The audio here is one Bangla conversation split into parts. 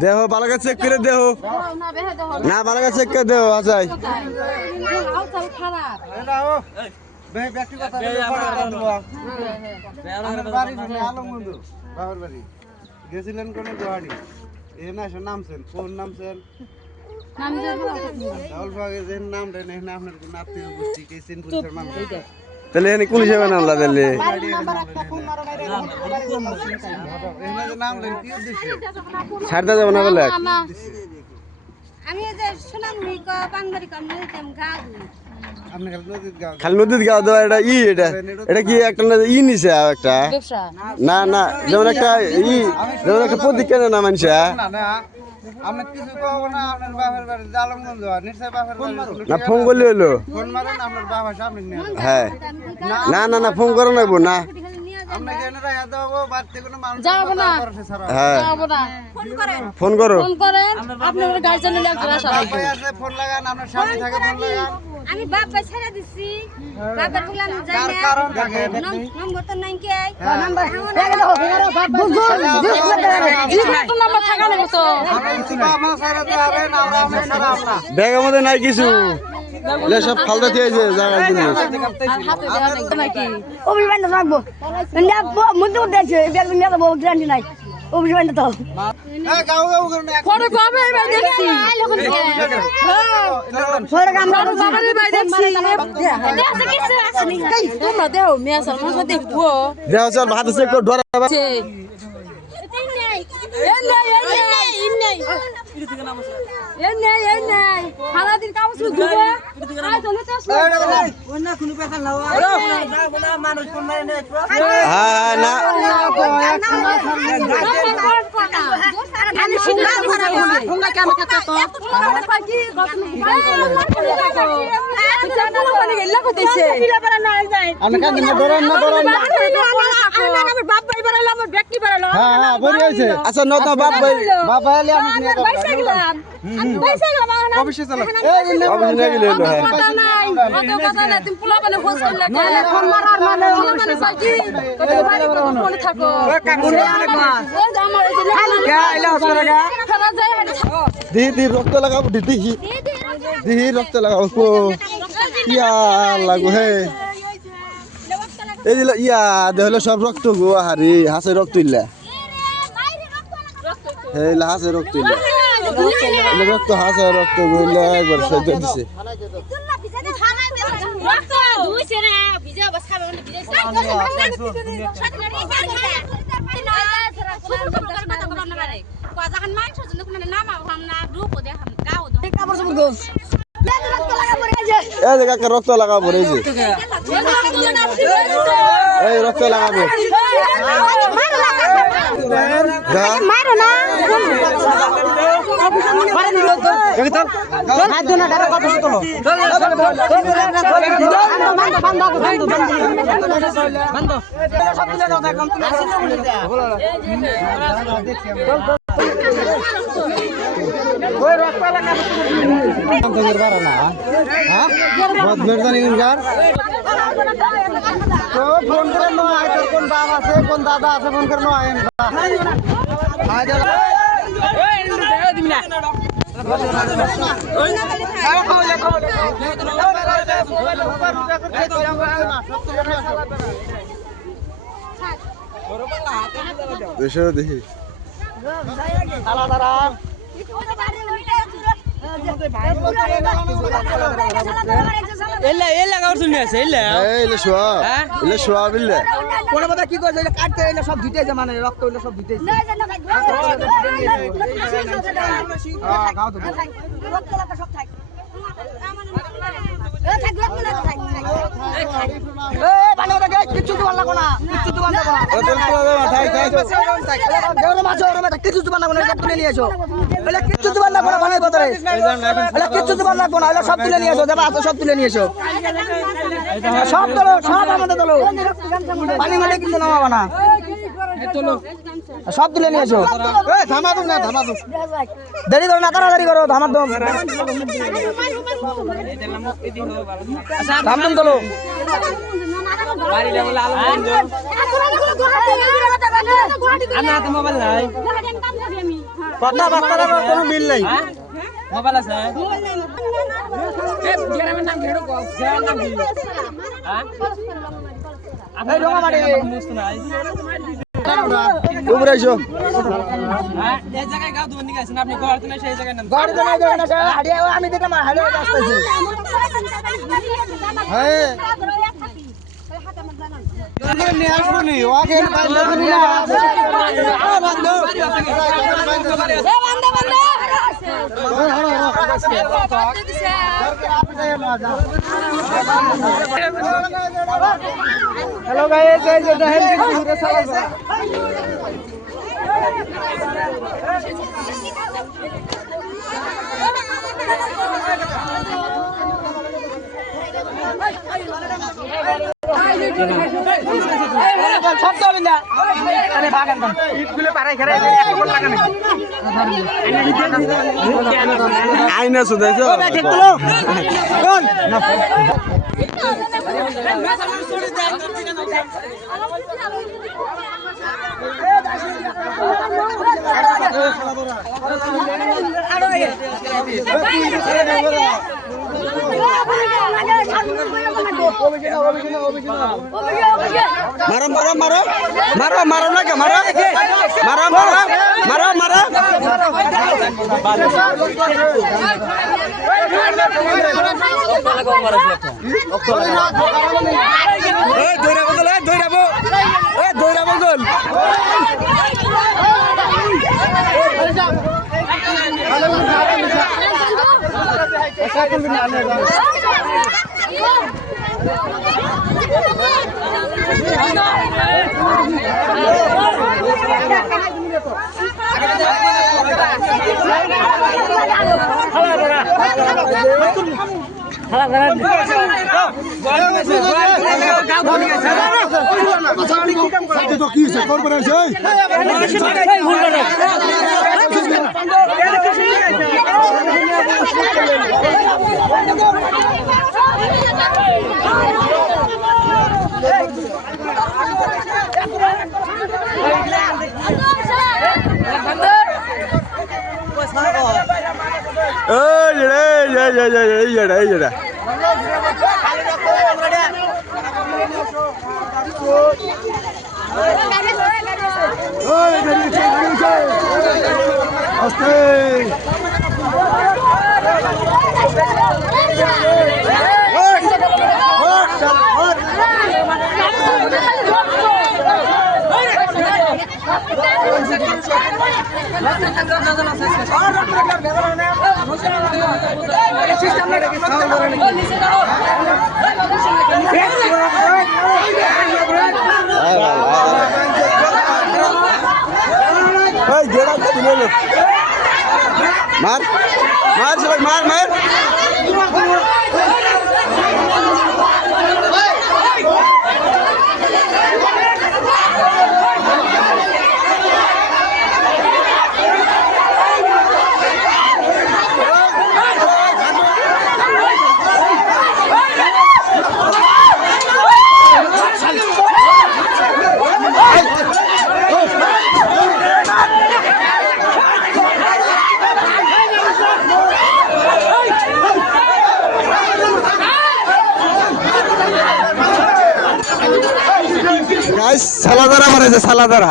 দেহ ভালো করে চেক করে দেহ না ভালো করে চেক করে দেহ আচ্ছাই গেছিলেন কোন গুয়াহাটি এ না নামছেন কোন নামছেন নাম দেন আপনার কোন আত্মীয় গোষ্ঠী কে চিন পুলিশের মানুষ তাহলে এনে কোন হিসেবে নামলা তাহলে ছাড়তে যাবো না বলে আমি যে শুনাম বাংলারি কম নিতাম গা খালি নদীর গাও দেওয়া এটা এটা কি একটা নিছে একটা না না যেমন একটা যেমন একটা প্রতীক কেন না মানুষ আপনি কিছু কব না আপনার বাবার বাড়ি জালমগঞ্জ নিশ্চয় বাবার বাড়ি না ফোন করলে হলো ফোন মারেন আপনার বাবা সামনে নিয়ে হ্যাঁ না না না ফোন করো না না আপনাকে এনে রাখা দেবো বাড়িতে কোনো মানুষ যাবো না হ্যাঁ যাবো না ফোন করো ফোন করেন আপনার গার্জেন নিয়ে একজন আসা ভাই আছে ফোন লাগান আপনার স্বামী থাকে ফোন লাগান আমি বাপ ভাই ছেড়ে দিছি বাবার বললাম যাই কার না কারণ থাকে নম্বর তো নাই কি নাম্বার নাম্বার থাকা নেই তো বাবা ছেড়ে দিবেন আমরা আমরা সারা আমরা ব্যাগের মধ্যে নাই কিছু সব ফালতু দিয়েছে জায়গার জিনিস নাকি অভিমান রাখবো মধ্যে উঠেছে ব্যাগ নিয়ে যাবো গ্যারান্টি নাই অভিমান তো এই গাও গাও করুন ফটো কবে ভাই দেখছি ফটো আমরা বাবারে ভাই দেখছি তোমরা দেও মেয়া সালমান সাথে দেখবো দেহ চল হাতে চেক করে ধরা সারাদিন কাম শুরু ধুবে হ্যাঁ না আচ্ছা নতুন বাপ ভাই বাবা এলে আমি নিয়ে যাব অবশ্যই চলো অবশ্যই নিয়ে গেলে হলো হ্যাঁ দিদি রক্ত লাগাবো দিদি দিদি রক্ত লাগাবো ইয়া লাগো হে এই দিল ইয়া দেহলে সব রক্ত গো হারি হাসে রক্ত ইল্লা হে হাসে রক্ত ইল্লা রক্ত হাসে রক্ত গইলা একবার সহ্য দিছে এই যে কাকা রক্ত লাগাবো এই যে এই রক্ত লাগাবো মারো না ফোন করে নয় কোন বাপ আছে কোন দাদা আছে ফোন করে নয় দেখি এলা এলা গাওর শুনি আছে এলা এলে শোয়া বিল্লে কোন কথা কি কইছে এটা কাটতে এলা সব দিতেছে মানে রক্ত এলা সব দিতেছে গাও তো কিছু তো লাগো না কিছু তো লাগো না কিছু তো লাগো না সব তুলে নিয়ে এসো কিছু তো লাগো না বানাই বদরে কিছু তো লাগো না সব তুলে নিয়ে এসো দেবা সব তুলে নিয়ে এসো সব তোলো সব আমাদের তোলো পানি মানে কিছু নামাবো না সব তুলে নিয়ে এসো থামা দম না থামা দম দেরি করো না তাড়াতাড়ি করো ধামার দম ধাম তোলো কথা বার্তার কোনো মিল নাই মোবাইল আছে এই রঙা মাটি উপরে এসো এই জায়গায় গাও দুবন্ধি গেছেন আপনি ঘর থেকে সেই জায়গায় নাম গাড়ি তো নাই দেখে না স্যার হাড়িয়া আমি দেখলাম হাড়িয়া আসতেছে হ্যাঁ নিয়ে আসবো নি ওকে বাইরে নিয়ে আসবো বন্ধু হ্যালো গাইস এই যে দেখেন কি ঘুরে চালাচ্ছে শব্দ হলি না আরে ভাগান দাম ইটগুলো পাড়ায় খেলে বল লাগানে আইনা সুদাইছো ঠিক তুলো কোন মারো মারো মারো মারো মারো না কে মারো মারো মারো মারো মারো এই দইরাবো গোল এই দইরাবো এই দইরাবো গোল কি সে করবে না মার মার সবাই মার মার সালাদারা মারেছে সালাদারা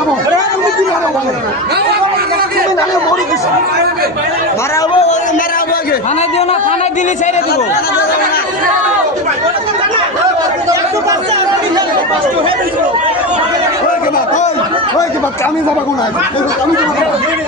যাবো তুমি কি মারাবো আগে থানায় দিও না, থানায় দিলে ছেড়ে দিব। আমি যাবো কোন আমি যাবো